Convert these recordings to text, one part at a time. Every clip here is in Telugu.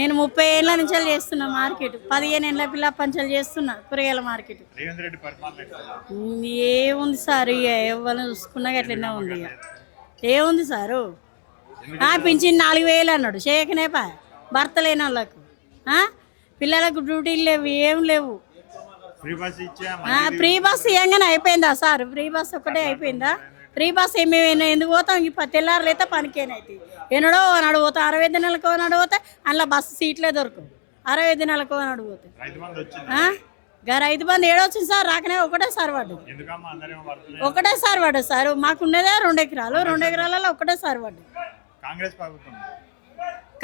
నేను ముప్పై ఏళ్ళ నుంచి చేస్తున్నా మార్కెట్. పదిహేను ఏళ్ళ పిల్ల పంచలు చేస్తున్నా కూరగాయల మార్కెట్. ఏముంది సార్ ఇక ఎవరిని చూసుకున్నా అట్లనే ఉంది ఇక. ఏముంది సారు? పింఛన్ నాలుగు వేలు అన్నాడు. చేయకనేపా భర్త లేని వాళ్ళకు? పిల్లలకు డ్యూటీలు లేవు ఏం లేవు. ఫ్రీ బస్ ఇచ్చా ఆ, ఫ్రీ బస్ ఇవ్వగానే అయిపోయిందా సార్? ఫ్రీ బస్ ఒకటే అయిపోయిందా? ఫ్రీ బస్ ఏమి ఎందుకు పోతాం? ఇప్పుడు తెల్లారులు అయితే పనికేనైతే ఎన్నడో నాడు పోతాం. అరవై దినాలకు నాడు పోతే అందులో బస్సు సీట్లే దొరకవు. అరవై దినాలకు నాడు పోతే. రైతు బంధు ఏడొచ్చింది సార్ రాకనే ఒకటే సార్ పడ్డది. పడుతున్నాయి ఒకటే సార్ పడ్డది సార్. మాకున్నదే రెండు ఎకరాలు. రెండు ఎకరాలలో ఒకటే సార్ పడ్డది. కాంగ్రెస్ ప్రభుత్వం.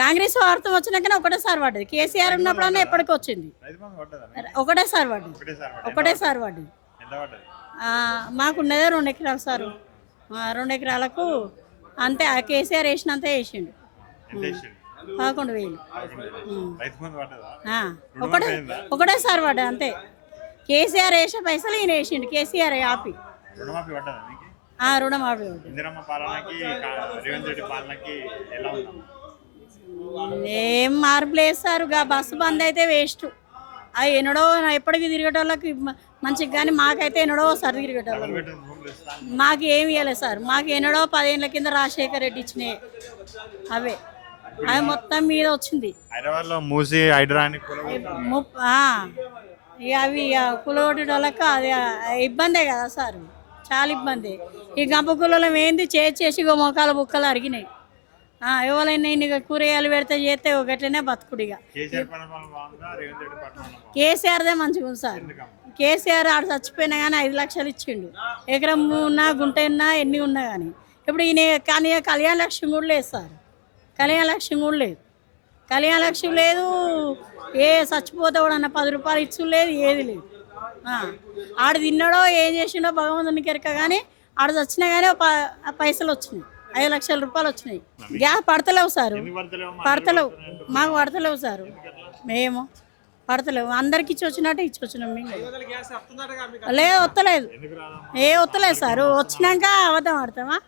కాంగ్రెస్ వార్తం వచ్చినాకనే ఒకటే సార్ పడ్డది. కేసీఆర్ ఉన్నప్పుడన్నా ఎప్పటికి వచ్చింది? పడ్డదా ఒకటేసారి పడ్డది. ఒకటే సార్ పడ్డది. ఎంత పడ్డది? ఆ, మాకున్నదే రెండు ఎకరాలు సార్. రెండు ఎకరాలకు అంతే కేసీఆర్ వేసినంతే వేసిండు. పదకొండు వేలు. ఒకటే ఒకటే సార్ పడ్డది అంతే. కేసీఆర్ వేసే పైసలు ఈయన వేసిండు కేసీఆర్ ఆపి. రుణమాఫీ ఏం మార్పు లేదు సార్గా బస్సు బంద్ అయితే వేస్ట్. అవి ఎన్నడో ఎప్పటికీ తిరిగేటోళ్ళకి మంచిగా కానీ మాకైతే ఎన్నడో సార్ తిరిగేటోళ్ళకి బెడ్రూమ్ రూమ్లు ఇస్తాను మాకు ఏమి ఇవ్వలేదు సార్. మాకు ఎన్నడో పదేళ్ళ కింద రాజశేఖర్ రెడ్డి ఇచ్చినాయి. అవే. అవి మొత్తం మీద వచ్చింది. మూసి అవి కులగొట్టేటోళ్ళకి అది ఇబ్బందే కదా సార్. చాలా ఇబ్బంది. ఈ గంప కులలో ఏంది? చేసి చేసి మోకాల బుక్కలు అరిగినాయి. ఎవరైనా ఇన్ని కూరగాయలు పెడితే చేస్తే ఒకట్లనే బతుకుడిగా కేసీఆర్దే మంచిగా ఉంది సార్. కేసీఆర్ ఆడు చచ్చిపోయినా కానీ ఐదు లక్షలు ఇచ్చిండు. ఎకరం ఉన్నా గుంట ఉన్నా ఎన్ని ఉన్నా కానీ ఇప్పుడు ఈయన కానీ కళ్యాణ లక్ష్మి కూడా లేదు సార్. కళ్యాణ లక్ష్మి కూడా లేదు. కళ్యాణ లక్ష్మి లేదు ఏ చచ్చిపోతే కూడా అన్న పది రూపాయలు ఇచ్చు లేదు ఏది లేదు. ఆడు తిన్నాడో ఏం చేసిండో భగవంతునికి ఎరక కానీ ఆడు చచ్చినా కానీ పైసలు వచ్చినాయి. ఐదు లక్షల రూపాయలు వచ్చినాయి. Gas పడతలేవు sir? పడతలేవు మాకు పడతలేవు సారు. మేము పడతలేవు. అందరికి ఇచ్చి వచ్చినట్టు ఇచ్చి వచ్చినాం మేము. లేదు వస్తలేదు. ఏ వస్తలేదు సారు. వచ్చినాక అబద్ధం ఆడతామా?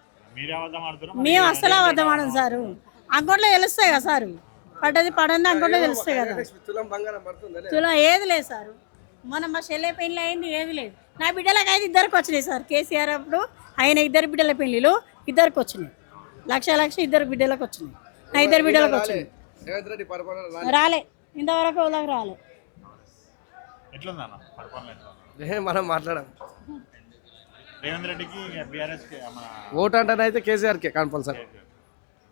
మేము అస్సలు అబద్ధం ఆడం సారు. అకౌంట్లో తెలుస్తాయి కదా సారు. పడ్డది పడంది అకౌంట్లో తెలుస్తాయి కదా. తులం ఏది లేదు సారు. మొన్న మా చెల్లె పెళ్ళి అయింది ఏది లేదు. నా బిడ్డలకు అయితే ఇద్దరికి వచ్చినాయి సార్. కేసీఆర్ అప్పుడు ఆయన ఇద్దరు బిడ్డల పెళ్ళిళ్ళు ఇద్దరికి వచ్చినాయి. లక్ష లక్ష ఇద్దరు బిడ్డలకు వచ్చినాయి. నా ఇద్దరు బిడ్డలకు పరిపాలన రాలే. ఇంతవరకు వాళ్ళకి రాలే. మనం మాట్లాడాం రేవంత్ రెడ్డికి ఓటు అంటేనైతే కేసీఆర్కే కంపల్సరీ.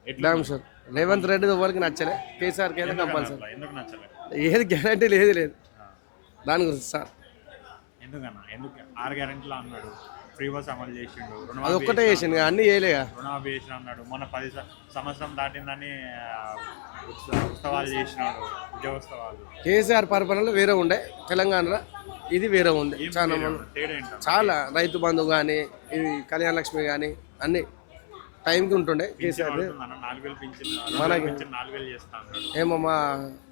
ఎట్లా షూర్ రేవంత్ రెడ్డి ఎవరికి నచ్చలే? కేసీఆర్కి అయితే కంపల్సరీ. ఏది గ్యారంటీ లేదు లేదు. దాని గురించి సార్. ఎందుకన్నా? ఎందుకు? ఆరు గ్యారెంటీలు అన్నాడు. ఫ్రీ బస్ అమలు చేసిండు. అది ఒక్కటే చేసింది అన్నీ చేయలేగా రుణమాఫీ చేసిన అన్నాడు మొన్న పది స- సంవత్సరం దాటిందని ఆ, ఉత్స- ఉత్సవాలు చేసినాడు. ఉద్యోగోత్సవాలు. కేసీఆర్ పరిపాలనలో వేరే ఉండే. తెలంగాణలో ఇది వేరే ఉంది. ఏం చాలా తేడా? తేడా? చాలా రైతు బంధు కానీ ఇది కళ్యాణ లక్ష్మి కానీ అన్ని టైంకి ఉంటుండే కేసీఆర్ పడుతుందన్న? నాలుగు వేలు పింఛన్ మనకి- పింఛన్ నాలుగు వేలు చేస్తా అన్నాడు ఏమో మా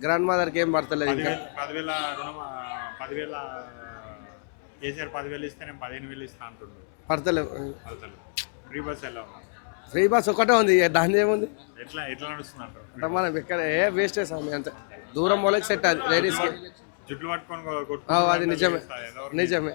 గ్రాండ్ మదర్కి ఏం పడతలేదు ఇంకా. పదివేల పదివేల రుణం ఆ, పదివేల కేసీఆర్ పదివేలు ఇస్తే నేను పదిహేను వేలు ఇస్తా అంటుండు. పడతలేవు అసలు ఫ్రీ బస్ ఎలా ఉంది? ఫ్రీ బస్ ఒకటే ఉంది. ఇక దాని ఏముంది? ఎట్లా ఎట్లా నడుస్తుంది అంటారు అంటే మనం ఇక్కడ ఏ వేస్ట్ స్వామి అంతే. దూరం వాళ్ళకి సెట్ అది లేడీస్కి జుట్లు పట్టుకొని అది నిజమే. నిజమే.